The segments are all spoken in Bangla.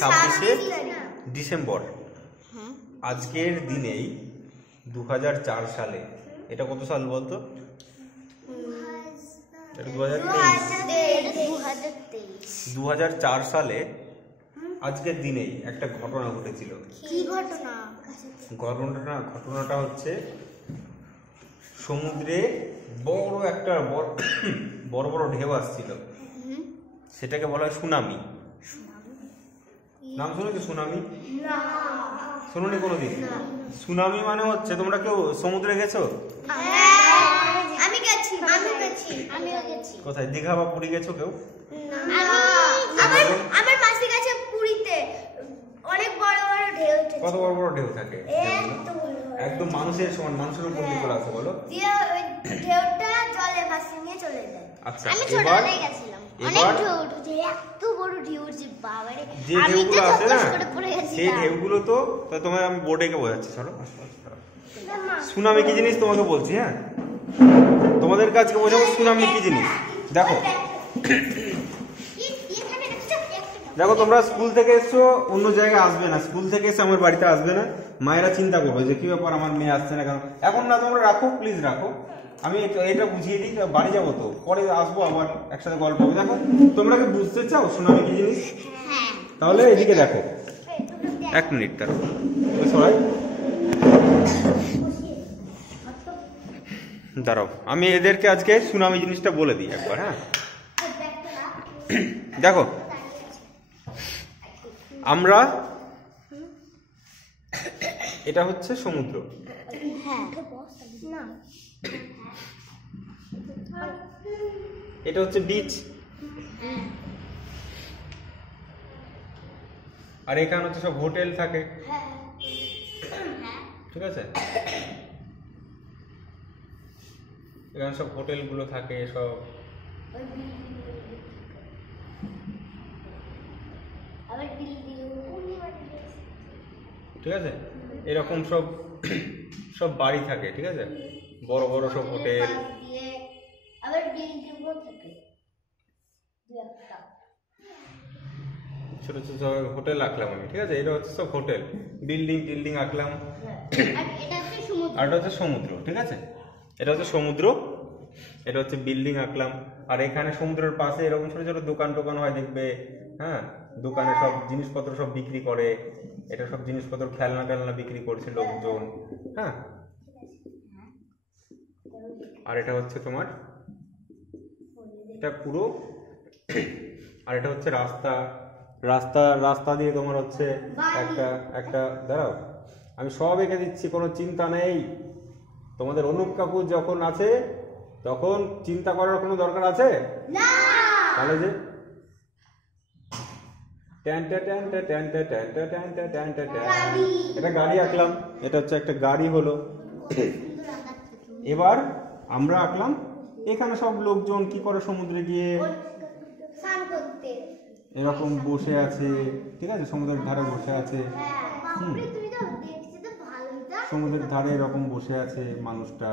26শে ডিসেম্বর। আজকের দিনেই 2004 সালে, এটা কত সাল বলতো? 2004 সালে আজকের দিনেই একটা ঘটনা ঘটেছিল। কি ঘটনা? ঘটনাটা হচ্ছে সমুদ্রে বড় একটা বড় বড় ঢেউ আসছিল, সেটাকে বলা হয় সুনামি। নাম শুনেছো সুনামি? শুনোনি কোনোদিন? সুনামি মানে হচ্ছে, তোমরা কেউ সমুদ্রে গেছো? আমি গেছি। আমিও গেছি। কোথায়, দীঘা বা পুরী গেছো কেউ? আমার মাসি গেছে পুরীতে। অনেক বড় বড় ঢেউ উঠেছে। কত বড় বড় ঢেউ থাকে? একদম মানুষের সমান, মানুষের উপর দিয়ে চলে আসে, বলো। দিয়ে ওই ঢেউটা জলে ভাসিয়ে নিয়ে চলে যায়। আচ্ছা, আমি ছোটবেলায় গেছিলাম, অনেক ঢেউ উঠেছে, এত বড় ঢেউ উঠছে বাবারে। যে ঢেউগুলো আছে না, সেই ঢেউগুলো তো তোমায় আমি বোর্ডে বোঝাচ্ছি। চলো, সুনামি কি জিনিস তোমাকে বলছি। হ্যাঁ, তোমাদের কাছে বোঝাবো সুনামি কি জিনিস। দেখো দেখো, তোমরা স্কুল থেকে এসছো, অন্য জায়গায় আসবে না। স্কুল থেকে এসে আমার বাড়িতে আসবে না, মায়েরা চিন্তা করবে যে কি ব্যাপার, আমার মেয়ে আসছে না কেন। এখন না, তোমরা রাখো, প্লিজ রাখো, আমি এটা বুঝিয়ে দিই, বাড়ি যাবো তো, পরে আসবো আবার একসাথে গল্প হবে। দেখো, তোমরা কি বুঝতে চাও সুনামি কি জিনিস? তাহলে এদিকে দেখো, 1 মিনিট তার সবাই দাঁড়াও, আমি এদেরকে আজকে সুনামি জিনিসটা বলে দিই একবার। হ্যাঁ, দেখো, আমরা, এটা হচ্ছে সমুদ্র, এটা হচ্ছে বিচ, আর এখানে হচ্ছে সব হোটেল থাকে, ঠিক আছে? এখানে সব হোটেল গুলো থাকে সব, ঠিক আছে? এরকম সব সব বাড়ি থাকে, ঠিক আছে? বড় বড় সব হোটেল, ছোট ছোট হোটেল আঁকলাম আমি, ঠিক আছে? এটা হচ্ছে সব হোটেল, বিল্ডিং আঁকলাম। আর এটা হচ্ছে সমুদ্র, ঠিক আছে? এটা হচ্ছে সমুদ্র, এটা হচ্ছে বিল্ডিং আঁকলাম। আর এখানে সমুদ্রের পাশে এরকম ছোট ছোট দোকান হয়, দেখবে। হ্যাঁ, দোকানে সব জিনিসপত্র সব বিক্রি করে, এটা সব জিনিসপত্র খেলনা বিক্রি করছে লোকজন। হ্যাঁ, আর এটা হচ্ছে তোমার, এটা পুরো, আর এটা হচ্ছে রাস্তা দিয়ে তোমার হচ্ছে একটা দাঁড়াও, আমি সব এঁকে দিচ্ছি, কোনো চিন্তা নেই। তোমাদের অনুপ কাপুর যখন আছে তখন চিন্তা করার কোনো দরকার আছে? তাহলে যে এটা গাড়ি আঁকলাম, এটা হচ্ছে একটা গাড়ি হলো। এবার আমরা আঁকলাম এখানে সব লোকজন কি করে, সমুদ্রে গিয়ে এরকম বসে আছে, ঠিক আছে? সমুদ্রের ধারে বসে আছে, সমুদ্রের ধারে এরকম বসে আছে মানুষটা।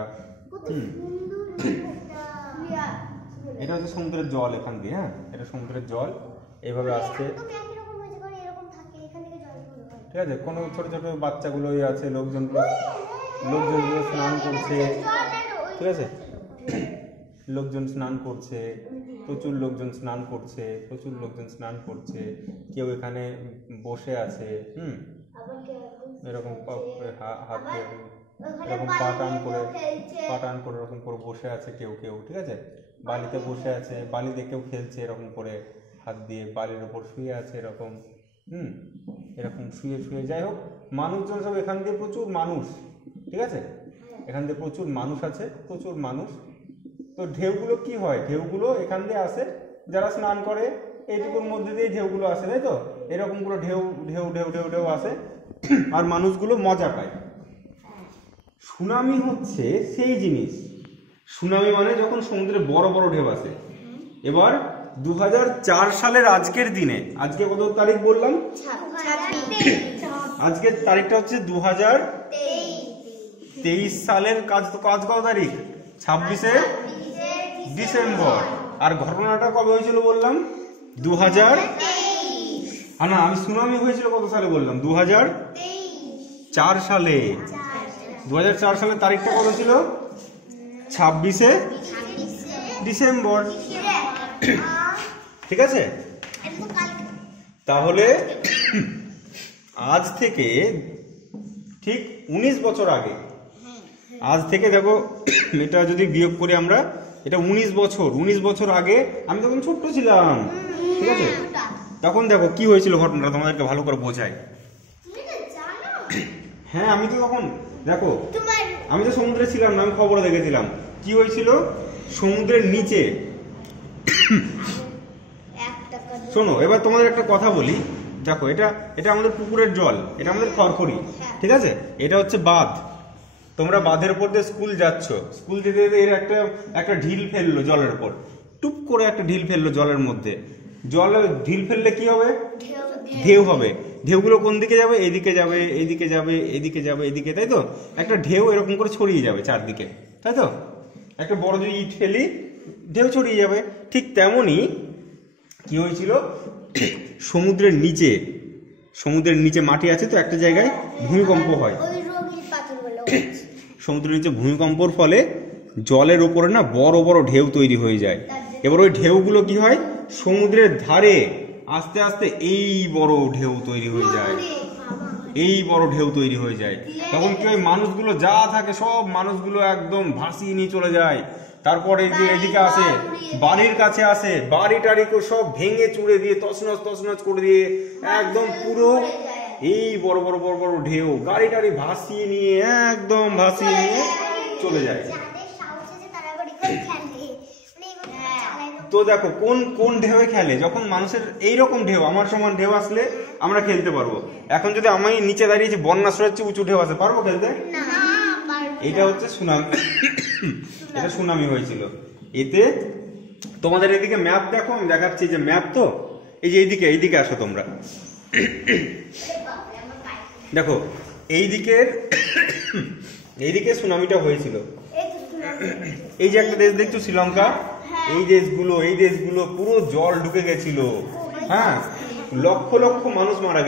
এটা হচ্ছে সমুদ্রের জল, এখান দিয়ে। হ্যাঁ, এটা সমুদ্রের জল এইভাবে আসছে, ঠিক আছে? কোনো ছোট ছোট বাচ্চাগুলো আছে, লোকজনগুলো স্নান করছে, ঠিক আছে? লোকজন স্নান করছে, প্রচুর লোকজন স্নান করছে। কেউ এখানে বসে আছে, এরকম হাত দিয়ে এরকম পাটান করে এরকম করে বসে আছে কেউ, ঠিক আছে? বালিতে বসে আছে, বালিতে কেউ খেলছে এরকম করে হাত দিয়ে, বালির উপর শুয়ে আছে এরকম, এরকম শুয়ে। যাই হোক, মানুষজন সব এখান দিয়ে, প্রচুর মানুষ, ঠিক আছে? এখান দিয়ে প্রচুর মানুষ আছে, প্রচুর মানুষ। তো ঢেউগুলো কি হয়, ঢেউগুলো এখান দিয়ে আসে, যারা স্নান করে এইটুকুর মধ্যে দিয়ে ঢেউগুলো আসে, তাই তো? এরকম করে ঢেউ আসে, আর মানুষগুলো মজা পায়। সুনামি হচ্ছে সেই জিনিস। সুনামি মানে যখন সমুদ্রে বড় বড় ঢেউ আসে। এবার 2004 সালের আজকের দিনে, আজকে কত তারিখ বললাম? আজকের তারিখটা হচ্ছে 2023 সালের কত তারিখ? 26শে ডিসেম্বর। আর ঘটনাটা কবে হয়েছিল বললাম? 2004 না, আমি সুনামি হয়েছিল কত সালে বললাম? 2004 সালে। 2004 সালের তারিখটা কত ছিল? 26শে ডিসেম্বর। ঠিক আছে, তাহলে আজ থেকে ঠিক 19 বছর আগে, আজ থেকে দেখো এটা যদি বিয়োগ করি আমরা, এটা 19 বছর আগে আমি তখন ছোট্ট ছিলাম। ঠিক আছে, তখন দেখো কি হয়েছিল ঘটনাটা তোমাদেরকে ভালো করে বোঝাই। হ্যাঁ, আমি তো তখন দেখো, আমি তো সমুদ্রে ছিলাম না, আমি খবরে দেখেছিলাম কি হয়েছিল সমুদ্রের নিচে। শোনো, এবার তোমাদের একটা কথা বলি। দেখো, এটা আমাদের পুকুরের জল, এটা আমাদের খড়খড়ি। ঠিক আছে, এটা হচ্ছে বাঁধ। তোমরা বাঁধের উপর দিয়ে স্কুল যাচ্ছ, স্কুল যেতে যেতে এর একটা ঢিল ফেললো জলের উপর, টুপ করে একটা ঢিল ফেললো জলের মধ্যে। জলে ঢিল ফেললে কি হবে? ঢেউ হবে। ঢেউগুলো কোন দিকে যাবে? এইদিকে যাবে, এইদিকে যাবে, এদিকে যাবে, এদিকে, তাই তো? একটা ঢেউ এরকম করে ছড়িয়ে যাবে চারদিকে, তাই তো? একটা বড় যদি ইট ফেলি, ঢেউ ছড়িয়ে যাবে। ঠিক তেমনই কি হয়েছিল, সমুদ্রের নিচে মাটি আছে তো, একটা জায়গায় ভূমিকম্প হয়। সমুদ্রের নিচে ভূমিকম্পর ফলে জলের উপরে না বড় বড় ঢেউ তৈরি হয়ে যায়। এবার ওই ঢেউগুলো কি হয়, সমুদ্রের ধারে আস্তে আস্তে এই বড় ঢেউ তৈরি হয়ে যায়, তখন কি হয়, মানুষগুলো যা থাকে সব মানুষগুলো একদম ভাসিয়ে নিয়ে চলে যায়। তারপরে এদিকে আসে, বাড়ির কাছে আসে, বাড়ি টাড়ি সব ভেঙে চুড়ে দিয়ে তছনছ করে দিয়ে একদম পুরো এই বড় বড় বড় বড় ঢেউ গাড়ি টাড়ি ভাসিয়ে নিয়ে চলে যায়। তো দেখো কোন ঢেউয়ে খেলে, যখন মানুষের এইরকম ঢেউ, আমার সমান ঢেউ আসলে আমরা খেলতে পারবো। এখন যদি আমি নিচে দাঁড়িয়েছি, বন্যা সরাচ্ছি, উঁচু ঢেউ আসে, পারবো খেলতে? এটা হচ্ছে সুনামি। এটা সুনামি হয়েছিল। এতে তোমাদের এদিকে ম্যাপ দেখো, আমি দেখাচ্ছি যে ম্যাপ, তো এই যে এইদিকে আসো তোমরা। দেখো এইদিকে সুনামিটা হয়েছিল। এই যে একটা দেশ দেখছো শ্রীলঙ্কা, এই দেশগুলো পুরো জল ঢুকে গেছিল। হ্যাঁ, লক্ষ লক্ষ মানুষ মারা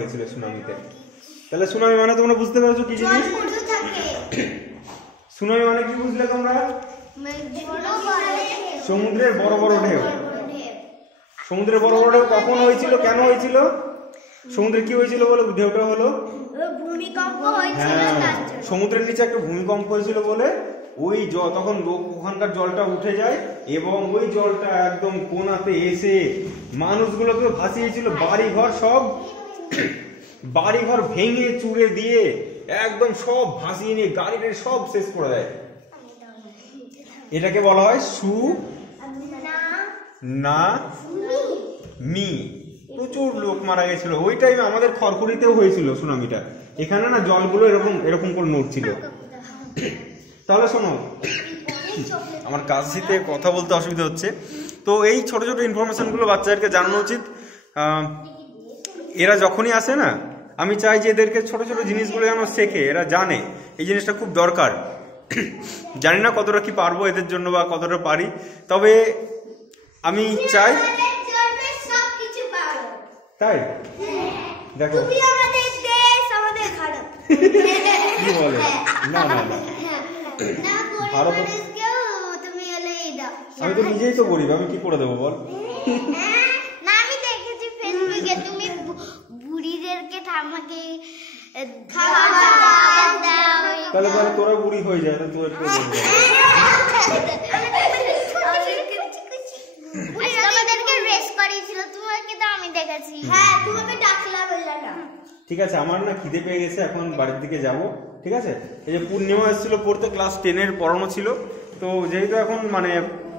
গেছিল, সুনামিতে। তাহলে সুনামি মানে তোমরা বুঝতে পেরেছো কি জিনিস? সুনামি মানে কি বুঝলে তোমরা? সমুদ্রের বড় বড় ঢেউ। সমুদ্রের বড় বড় ঢেউ কখন হয়েছিল, কেন হয়েছিল? সমুদ্রে কি হয়েছিল বলে ঢেউটা হলো? ভূমিকম্প হয়েছিল। হ্যাঁ, সমুদ্রের নিচে একটা ভূমিকম্প হয়েছিল বলে ওই তখন ওখানকার জলটা উঠে যায় এবং ওই জলটা একদম কোনাতে এসে মানুষগুলোকে ভাসিয়েছিল। বাড়িঘর ভেঙে চুড়ে দিয়ে একদম সব ভাসিয়ে নিয়ে গাড়িটা সব শেষ করে দেয়। এটাকে বলা হয় সুনামি। প্রচুর লোক মারা গেছিল ওই টাইমে। আমাদের খড়খড়িতেও হয়েছিল সুনামিটা। এখানে না জলগুলো এরকম করে নড়ছিল। তাহলে শোনো, আমার কাশিতে কথা বলতে অসুবিধা হচ্ছে, তো এই ছোট ছোট ইনফরমেশনগুলো বাচ্চাদেরকে জানানো উচিত। এরা যখনই আসে না, আমি চাই যে এদেরকে ছোট ছোট জিনিসগুলো যেন শেখে, এরা জানে। এই জিনিসটা খুব দরকার। জানি না কতটা কি পারবো এদের জন্য বা কতটা পারি, তবে আমি চাই। তাই দেখো কি বলে, না ভারত, আমি তো নিজেই তো গরিব, আমি কি করে দেবো বল? না, আমি দেখেছি ফেসবুকে তুমি বুড়িদেরকে ঠাম্মাকে তাহলে তোরা বুড়ি হয়ে যায়, তো একটু ঠিক আছে। আমার না খিদে পেয়ে গেছে, এখন বাড়ির দিকে যাব। ঠিক আছে, এই যে পূর্ণিমা এসেছিল পড়তে, ক্লাস 10-এর পড়ানো ছিল, তো যেহেতু এখন মানে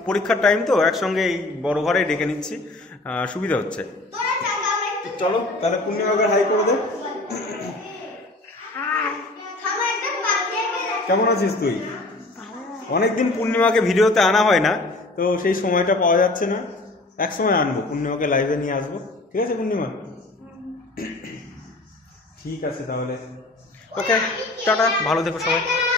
পরীক্ষার টাইম, তো একসঙ্গে এই বড় ঘরে ডেকে নিচ্ছি, সুবিধা হচ্ছে। চলো তাহলে পূর্ণিমাকে হাই করে দে। কেমন আছিস তুই? অনেকদিন পূর্ণিমাকে ভিডিওতে আনা হয় না, তো সেই সময়টা পাওয়া যাচ্ছে না। এক সময় আনবো, পূর্ণিমাকে লাইভে নিয়ে আসবো। ঠিক আছে পূর্ণিমা? ঠিক আছে তাহলে, ওকে, টাটা, ভালো থেকো সবাই।